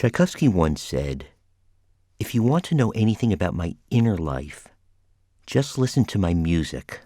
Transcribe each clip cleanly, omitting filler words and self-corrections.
Tchaikovsky once said, "If you want to know anything about my inner life, just listen to my music."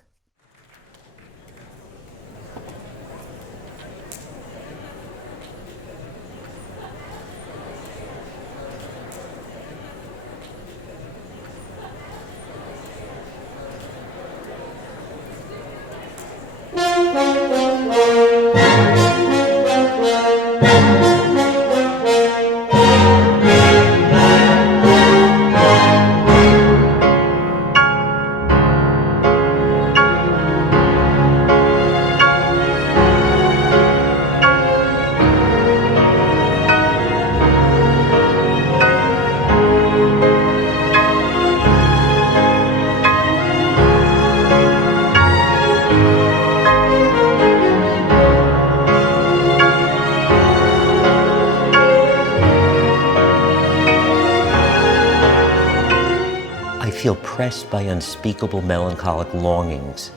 I feel pressed by unspeakable melancholic longings.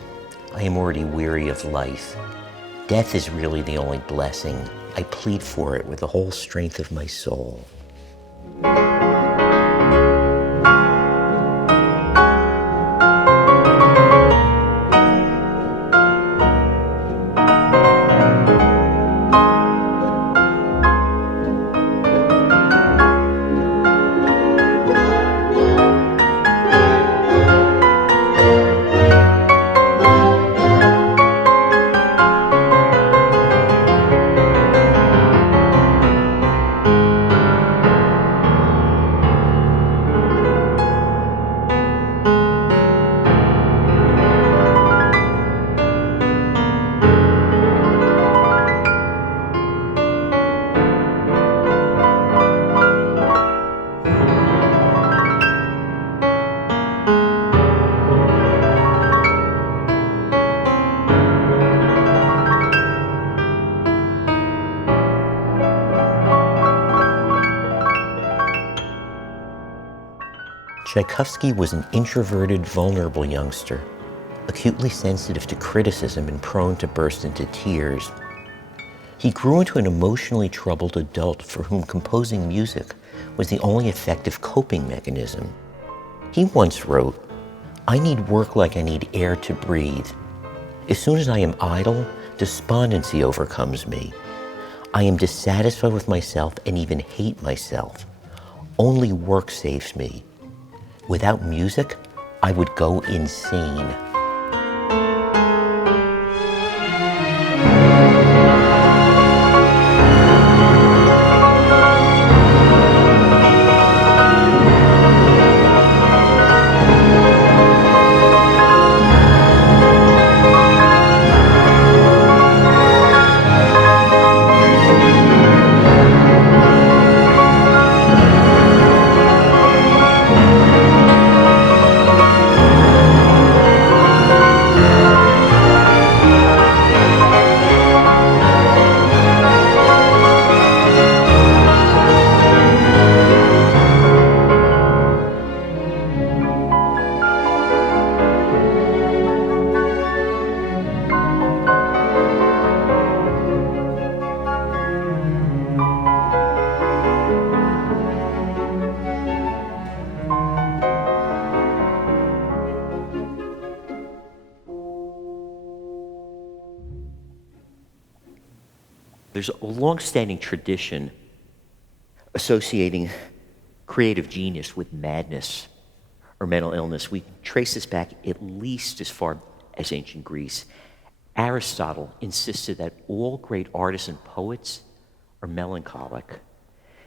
I am already weary of life. Death is really the only blessing. I plead for it with the whole strength of my soul. Tchaikovsky was an introverted, vulnerable youngster, acutely sensitive to criticism and prone to burst into tears. He grew into an emotionally troubled adult for whom composing music was the only effective coping mechanism. He once wrote, "I need work like I need air to breathe. As soon as I am idle, despondency overcomes me. I am dissatisfied with myself and even hate myself. Only work saves me. Without music, I would go insane." There's a long-standing tradition associating creative genius with madness or mental illness. We trace this back at least as far as ancient Greece. Aristotle insisted that all great artists and poets are melancholic.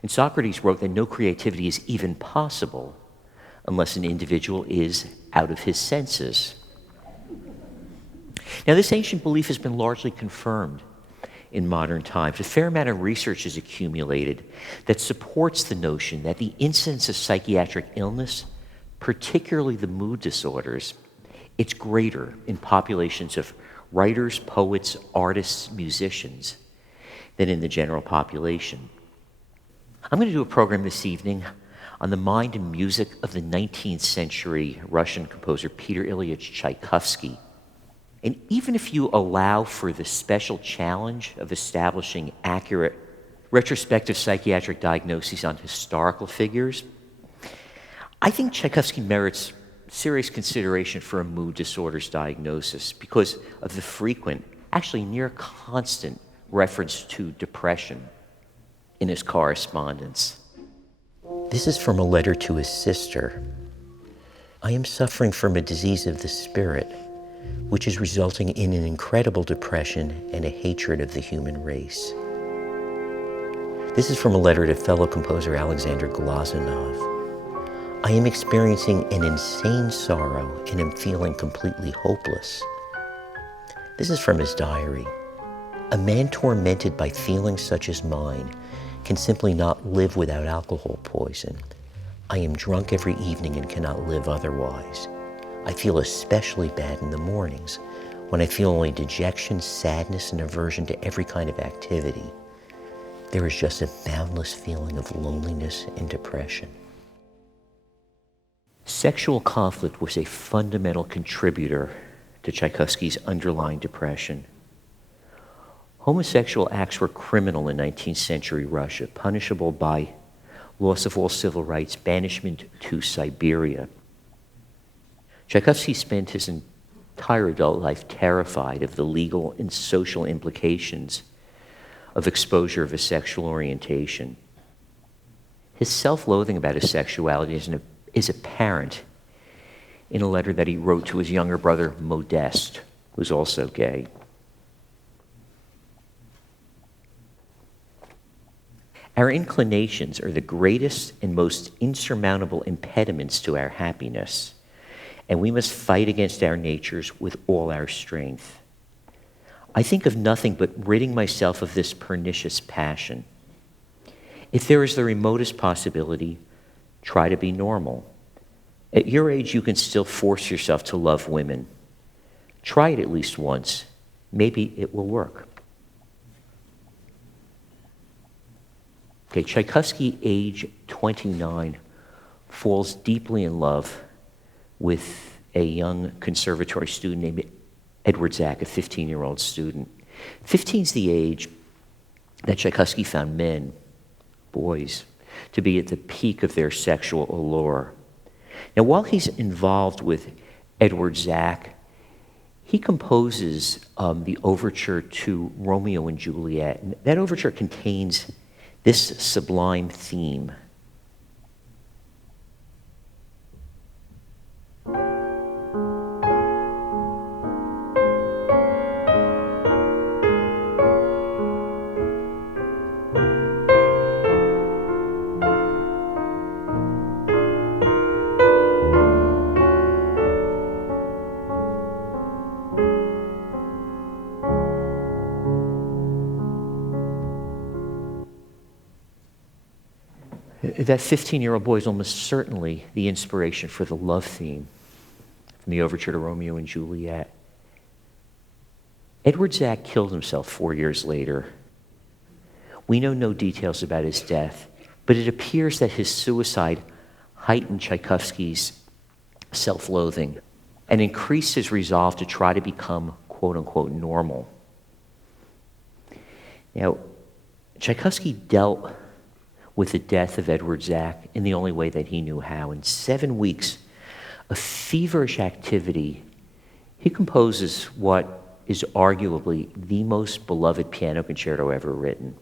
And Socrates wrote that no creativity is even possible unless an individual is out of his senses. Now, this ancient belief has been largely confirmed in modern times. A fair amount of research is accumulated that supports the notion that the incidence of psychiatric illness, particularly the mood disorders, it's greater in populations of writers, poets, artists, musicians than in the general population. I'm going to do a program this evening on the mind and music of the 19th century Russian composer Peter Ilyich Tchaikovsky. And even if you allow for the special challenge of establishing accurate retrospective psychiatric diagnoses on historical figures, I think Tchaikovsky merits serious consideration for a mood disorders diagnosis because of the frequent, actually near constant, reference to depression in his correspondence. This is from a letter to his sister. I am suffering from a disease of the spirit, which is resulting in an incredible depression and a hatred of the human race. This is from a letter to fellow composer Alexander Glazunov. I am experiencing an insane sorrow and am feeling completely hopeless. This is from his diary. A man tormented by feelings such as mine can simply not live without alcohol poison. I am drunk every evening and cannot live otherwise. I feel especially bad in the mornings, when I feel only dejection, sadness, and aversion to every kind of activity. There is just a boundless feeling of loneliness and depression. Sexual conflict was a fundamental contributor to Tchaikovsky's underlying depression. Homosexual acts were criminal in 19th century Russia, punishable by loss of all civil rights, banishment to Siberia. Tchaikovsky spent his entire adult life terrified of the legal and social implications of exposure of his sexual orientation. His self-loathing about his sexuality is apparent in a letter that he wrote to his younger brother, Modeste, who's also gay. Our inclinations are the greatest and most insurmountable impediments to our happiness, and we must fight against our natures with all our strength. I think of nothing but ridding myself of this pernicious passion. If there is the remotest possibility, try to be normal. At your age, you can still force yourself to love women. Try it at least once. Maybe it will work. Okay, Tchaikovsky, age 29, falls deeply in love with a young conservatory student named Edward Zach, a 15-year-old student. 15 is the age that Tchaikovsky found men, boys, to be at the peak of their sexual allure. Now, while he's involved with Edward Zach, he composes the overture to Romeo and Juliet. And that overture contains this sublime theme. That 15-year-old boy is almost certainly the inspiration for the love theme from the overture to Romeo and Juliet. Edward Zach killed himself 4 years later. We know no details about his death, but it appears that his suicide heightened Tchaikovsky's self-loathing and increased his resolve to try to become, quote-unquote, normal. Now, Tchaikovsky dealt with the death of Edward Zach in the only way that he knew how. In 7 weeks of feverish activity, he composes what is arguably the most beloved piano concerto ever written.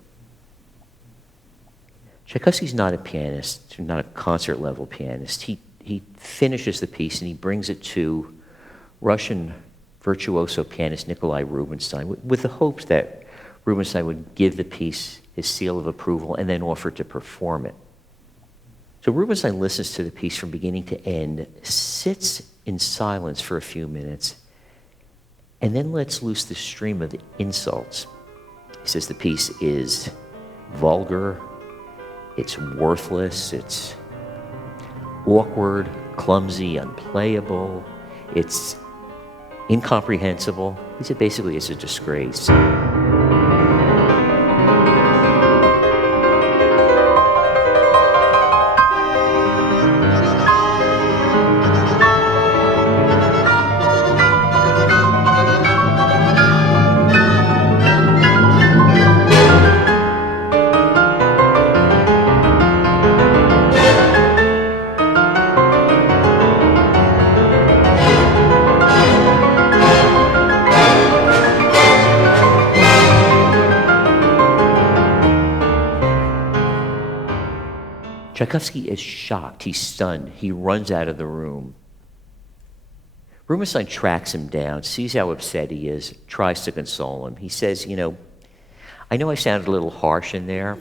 Tchaikovsky's not a pianist, not a concert-level pianist. He finishes the piece and he brings it to Russian virtuoso pianist Nikolai Rubinstein with the hopes that Rubinstein would give the piece his seal of approval and then offer to perform it. So Rubinstein listens to the piece from beginning to end, sits in silence for a few minutes, and then lets loose the stream of insults. He says the piece is vulgar, it's worthless, it's awkward, clumsy, unplayable, it's incomprehensible. He said basically it's a disgrace. Tchaikovsky is shocked. He's stunned. He runs out of the room. Rubinstein tracks him down, sees how upset he is, tries to console him. He says, I know I sounded a little harsh in there.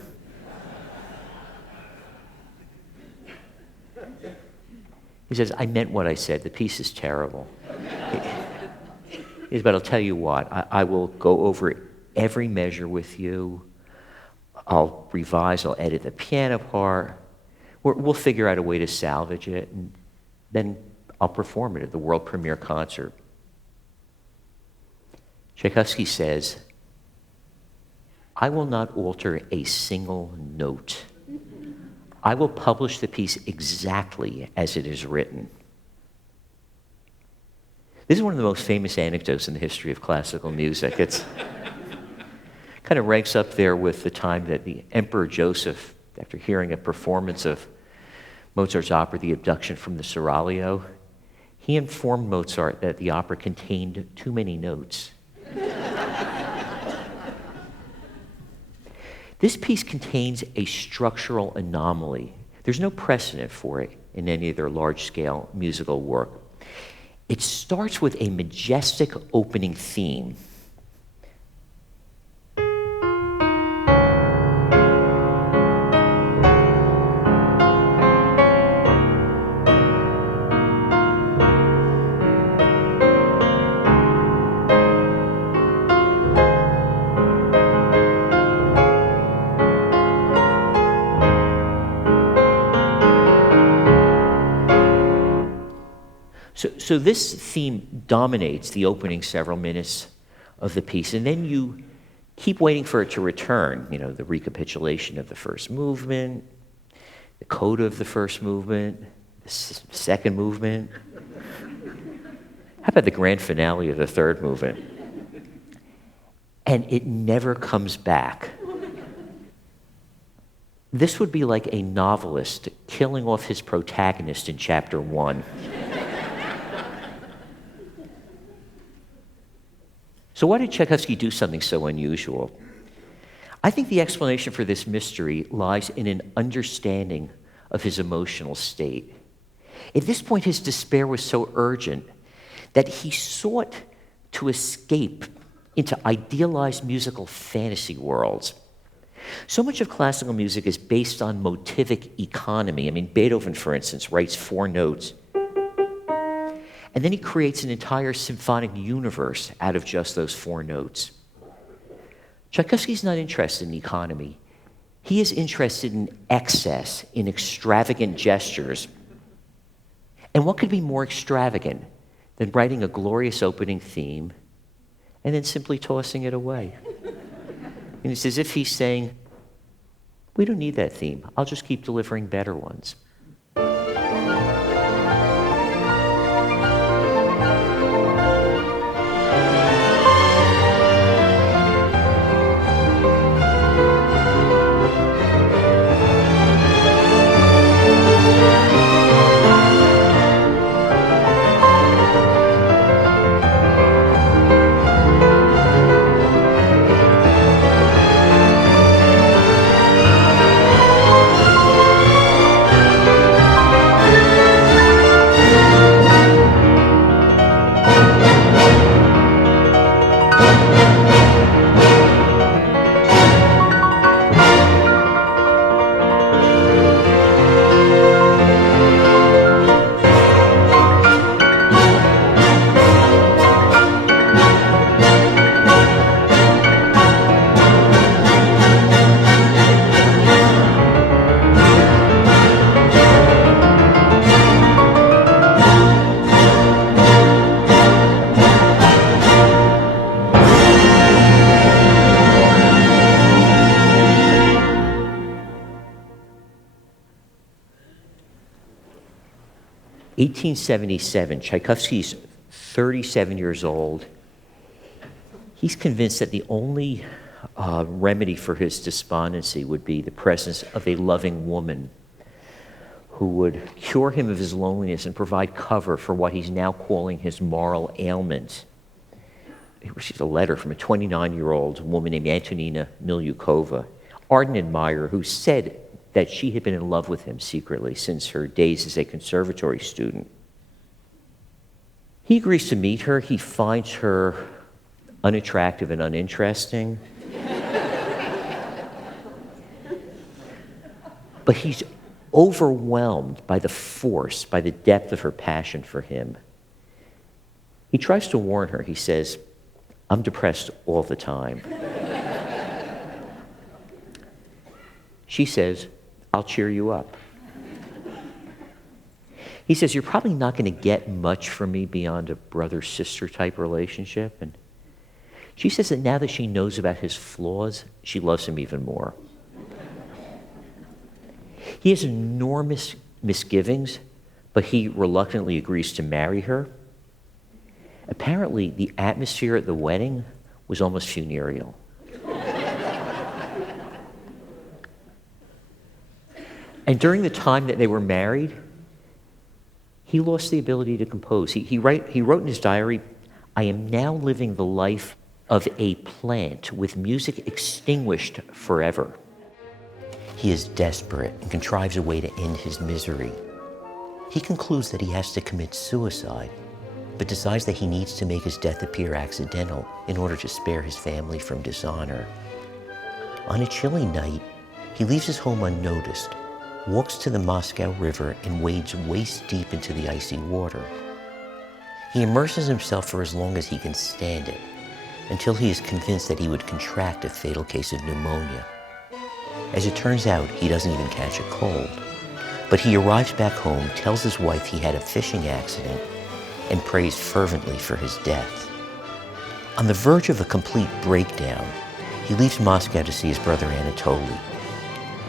He says, I meant what I said. The piece is terrible. He says, but I'll tell you what, I will go over every measure with you. I'll revise, I'll edit the piano part. We'll figure out a way to salvage it, and then I'll perform it at the world premiere concert. Tchaikovsky says, I will not alter a single note. I will publish the piece exactly as it is written. This is one of the most famous anecdotes in the history of classical music. It's kind of ranks up there with the time that the Emperor Joseph, after hearing a performance of Mozart's opera, The Abduction from the Seraglio, he informed Mozart that the opera contained too many notes. This piece contains a structural anomaly. There's no precedent for it in any of their large-scale musical work. It starts with a majestic opening theme. So this theme dominates the opening several minutes of the piece, and then you keep waiting for it to return. The recapitulation of the first movement, the coda of the first movement, the second movement. How about the grand finale of the third movement? And it never comes back. This would be like a novelist killing off his protagonist in chapter 1. So why did Tchaikovsky do something so unusual? I think the explanation for this mystery lies in an understanding of his emotional state. At this point, his despair was so urgent that he sought to escape into idealized musical fantasy worlds. So much of classical music is based on motivic economy. Beethoven, for instance, writes 4 notes. And then he creates an entire symphonic universe out of just those 4 notes. Tchaikovsky's not interested in economy. He is interested in excess, in extravagant gestures. And what could be more extravagant than writing a glorious opening theme and then simply tossing it away? And it's as if he's saying, we don't need that theme. I'll just keep delivering better ones. In 1877, Tchaikovsky's 37 years old. He's convinced that the only remedy for his despondency would be the presence of a loving woman who would cure him of his loneliness and provide cover for what he's now calling his moral ailment. He received a letter from a 29-year-old woman named Antonina Milyukova, ardent admirer, who said that she had been in love with him secretly since her days as a conservatory student. He agrees to meet her. He finds her unattractive and uninteresting. But he's overwhelmed by the force, by the depth of her passion for him. He tries to warn her. He says, "I'm depressed all the time." She says, "I'll cheer you up." He says, "You're probably not going to get much from me beyond a brother-sister type relationship." And she says that now that she knows about his flaws, she loves him even more. He has enormous misgivings, but he reluctantly agrees to marry her. Apparently, the atmosphere at the wedding was almost funereal. And during the time that they were married, he lost the ability to compose. He wrote in his diary, "I am now living the life of a plant with music extinguished forever." He is desperate and contrives a way to end his misery. He concludes that he has to commit suicide, but decides that he needs to make his death appear accidental in order to spare his family from dishonor. On a chilly night, he leaves his home unnoticed, walks to the Moscow River, and wades waist-deep into the icy water. He immerses himself for as long as he can stand it, until he is convinced that he would contract a fatal case of pneumonia. As it turns out, he doesn't even catch a cold, but he arrives back home, tells his wife he had a fishing accident, and prays fervently for his death. On the verge of a complete breakdown, he leaves Moscow to see his brother Anatoly.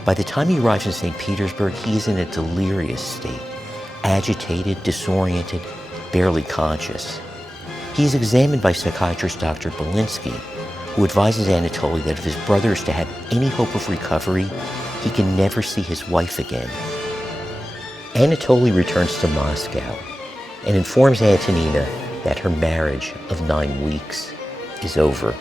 By the time he arrives in St. Petersburg, he is in a delirious state, agitated, disoriented, barely conscious. He is examined by psychiatrist Dr. Belinsky, who advises Anatoly that if his brother is to have any hope of recovery, he can never see his wife again. Anatoly returns to Moscow and informs Antonina that her marriage of 9 weeks is over.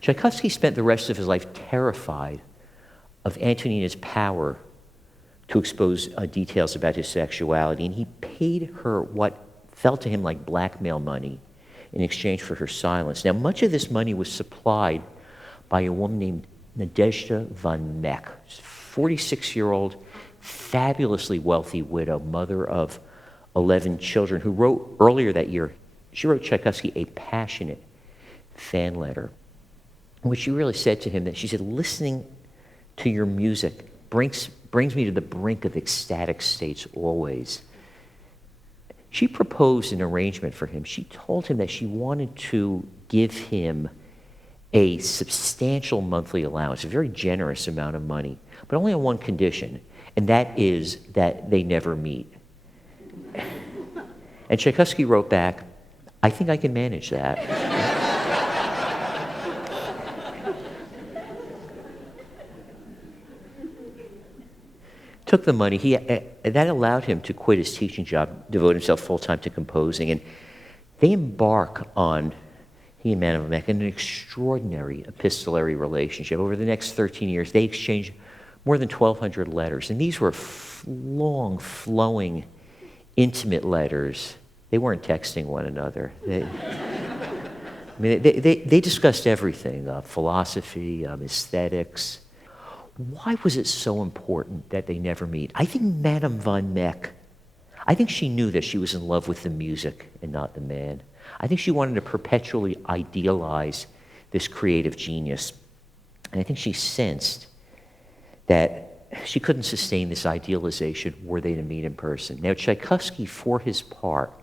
Tchaikovsky spent the rest of his life terrified of Antonina's power to expose details about his sexuality, and he paid her what felt to him like blackmail money in exchange for her silence. Now, much of this money was supplied by a woman named Nadezhda von Meck, 46-year-old, fabulously wealthy widow, mother of 11 children, who wrote earlier that year, she wrote Tchaikovsky a passionate fan letter, in which she really said to him that she said, "Listening to your music brings me to the brink of ecstatic states always." She proposed an arrangement for him. She told him that she wanted to give him a substantial monthly allowance, a very generous amount of money, but only on one condition, and that is that they never meet. And Tchaikovsky wrote back, "I think I can manage that." Took the money. That allowed him to quit his teaching job, devote himself full-time to composing, and they embark on, he and Madame von Meck, an extraordinary epistolary relationship. Over the next 13 years, they exchanged more than 1,200 letters, and these were long, flowing, intimate letters. They weren't texting one another. They discussed everything, philosophy, aesthetics. Why was it so important that they never meet? I think Madame von Meck, I think she knew that she was in love with the music and not the man. I think she wanted to perpetually idealize this creative genius. And I think she sensed that she couldn't sustain this idealization were they to meet in person. Now, Tchaikovsky, for his part,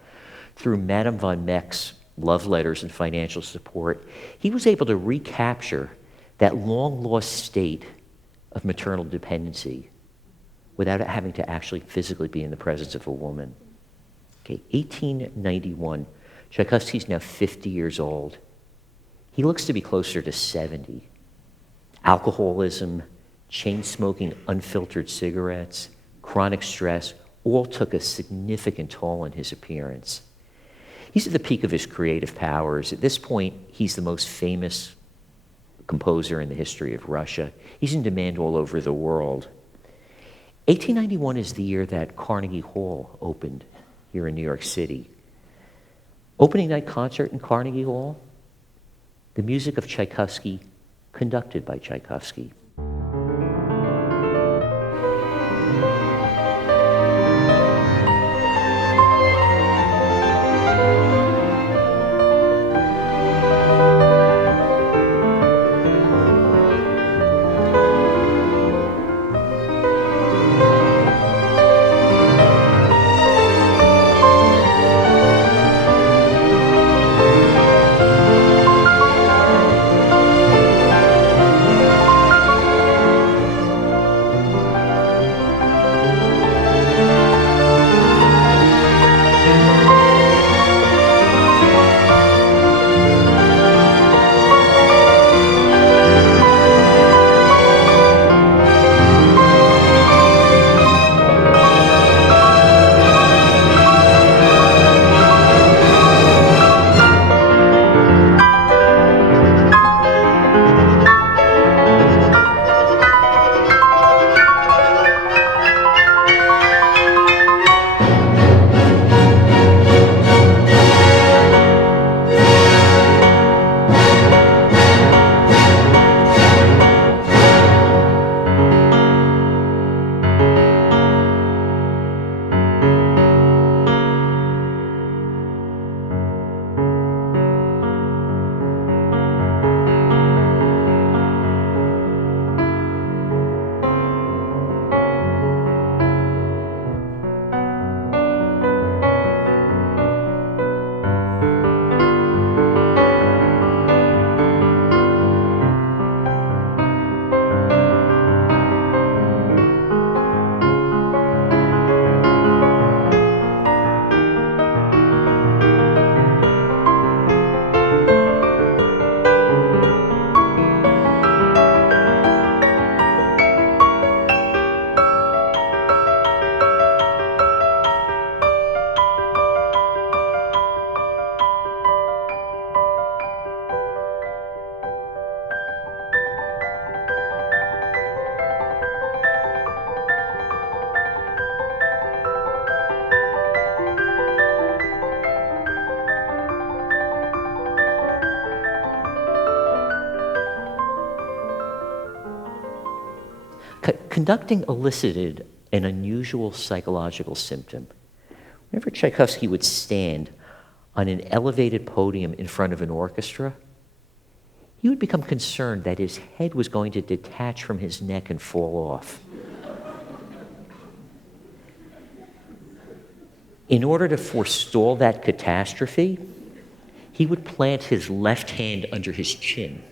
through Madame von Meck's love letters and financial support, he was able to recapture that long-lost state of maternal dependency without having to actually physically be in the presence of a woman. Okay, 1891, Tchaikovsky's now 50 years old. He looks to be closer to 70. Alcoholism, chain-smoking unfiltered cigarettes, chronic stress, all took a significant toll on his appearance. He's at the peak of his creative powers. At this point, he's the most famous composer in the history of Russia. He's in demand all over the world. 1891 is the year that Carnegie Hall opened here in New York City. Opening night concert in Carnegie Hall, the music of Tchaikovsky, conducted by Tchaikovsky. Conducting elicited an unusual psychological symptom. Whenever Tchaikovsky would stand on an elevated podium in front of an orchestra, he would become concerned that his head was going to detach from his neck and fall off. In order to forestall that catastrophe, he would plant his left hand under his chin.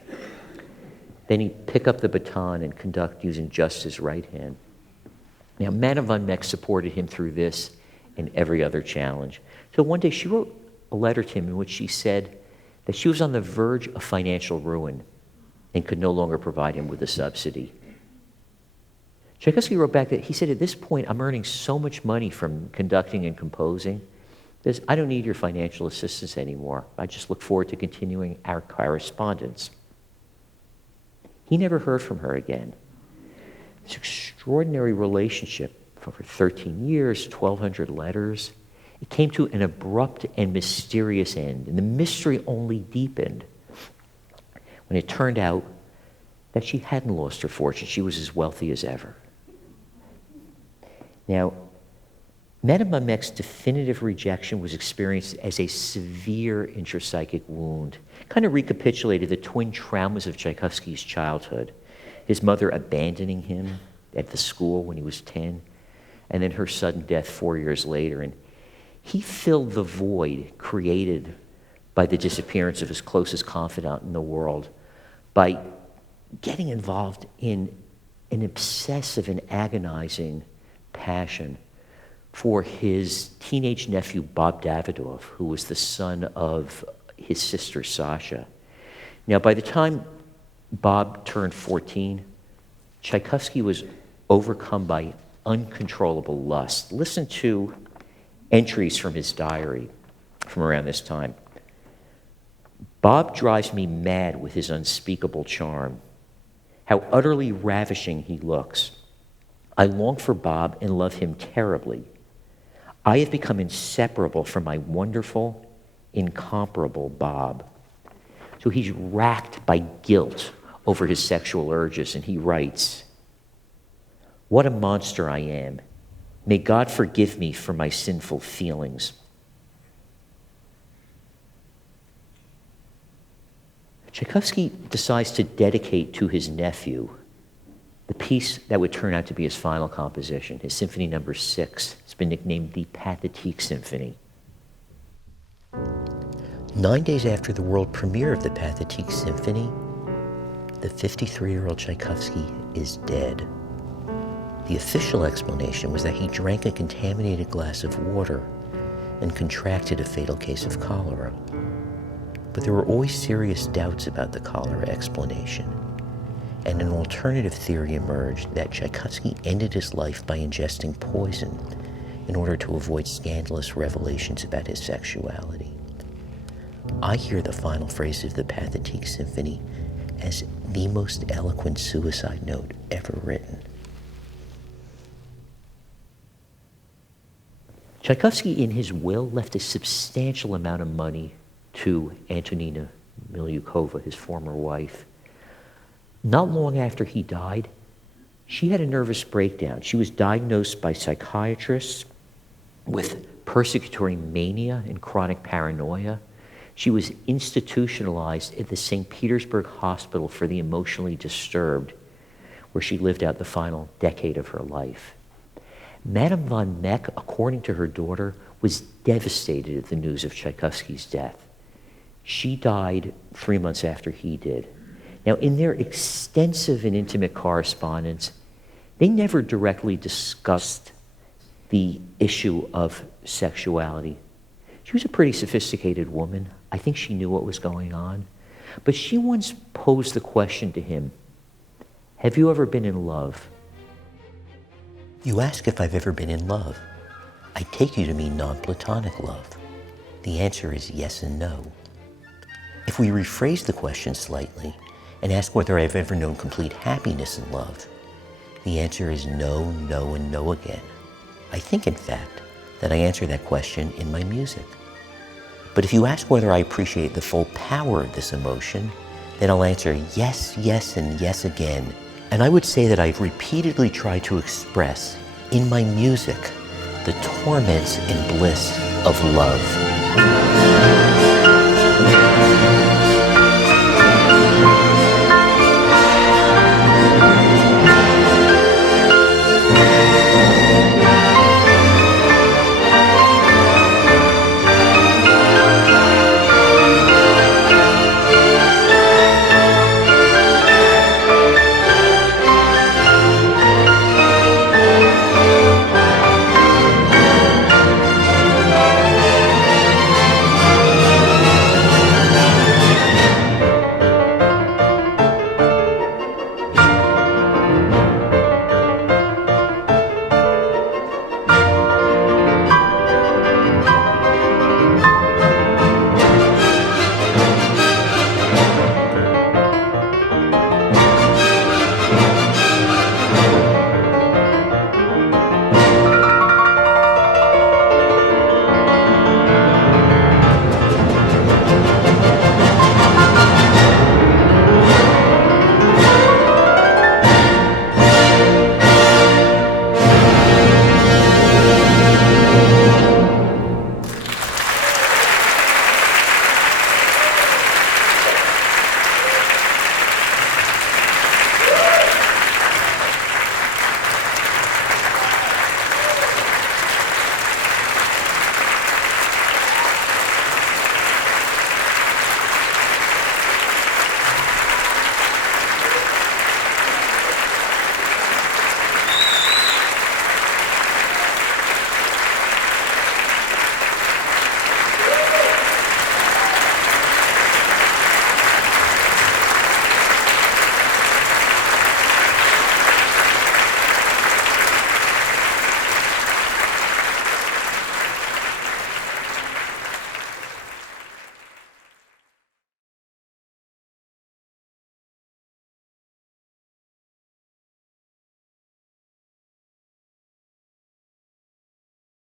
Then he'd pick up the baton and conduct using just his right hand. Now, Madame von Meck supported him through this and every other challenge. So one day she wrote a letter to him in which she said that she was on the verge of financial ruin and could no longer provide him with a subsidy. Tchaikovsky wrote back that he said, at this point, I'm earning so much money from conducting and composing, that I don't need your financial assistance anymore. I just look forward to continuing our correspondence. He never heard from her again. This extraordinary relationship for over 13 years, 1,200 letters, it came to an abrupt and mysterious end, and the mystery only deepened when it turned out that she hadn't lost her fortune. She was as wealthy as ever. Now, Madame von Meck's definitive rejection was experienced as a severe intrapsychic wound. Kind of recapitulated the twin traumas of Tchaikovsky's childhood. His mother abandoning him at the school when he was 10, and then her sudden death 4 years later. And he filled the void created by the disappearance of his closest confidant in the world by getting involved in an obsessive and agonizing passion for his teenage nephew, Bob Davidoff, who was the son of his sister, Sasha. Now, by the time Bob turned 14, Tchaikovsky was overcome by uncontrollable lust. Listen to entries from his diary from around this time. Bob drives me mad with his unspeakable charm. How utterly ravishing he looks. I long for Bob and love him terribly. I have become inseparable from my wonderful, incomparable Bob. So he's racked by guilt over his sexual urges, and he writes, "What a monster I am. May God forgive me for my sinful feelings." Tchaikovsky decides to dedicate to his nephew the piece that would turn out to be his final composition, his Symphony No. 6. It's been nicknamed the Pathetique Symphony. 9 days after the world premiere of the Pathetique Symphony, the 53-year-old Tchaikovsky is dead. The official explanation was that he drank a contaminated glass of water and contracted a fatal case of cholera. But there were always serious doubts about the cholera explanation, and an alternative theory emerged that Tchaikovsky ended his life by ingesting poison in order to avoid scandalous revelations about his sexuality. I hear the final phrase of the Pathetique Symphony as the most eloquent suicide note ever written. Tchaikovsky, in his will, left a substantial amount of money to Antonina Milyukova, his former wife. Not long after he died, she had a nervous breakdown. She was diagnosed by psychiatrists with persecutory mania and chronic paranoia. She was institutionalized at the St. Petersburg Hospital for the Emotionally Disturbed, where she lived out the final decade of her life. Madame von Meck, according to her daughter, was devastated at the news of Tchaikovsky's death. She died 3 months after he did. Now, in their extensive and intimate correspondence, they never directly discussed the issue of sexuality. She was a pretty sophisticated woman. I think she knew what was going on. But she once posed the question to him, "Have you ever been in love?" You ask if I've ever been in love. I take you to mean non-platonic love. The answer is yes and no. If we rephrase the question slightly and ask whether I've ever known complete happiness in love, the answer is no, no, and no again. I think, in fact, that I answer that question in my music. But if you ask whether I appreciate the full power of this emotion, then I'll answer yes, yes, and yes again. And I would say that I've repeatedly tried to express in my music the torments and bliss of love.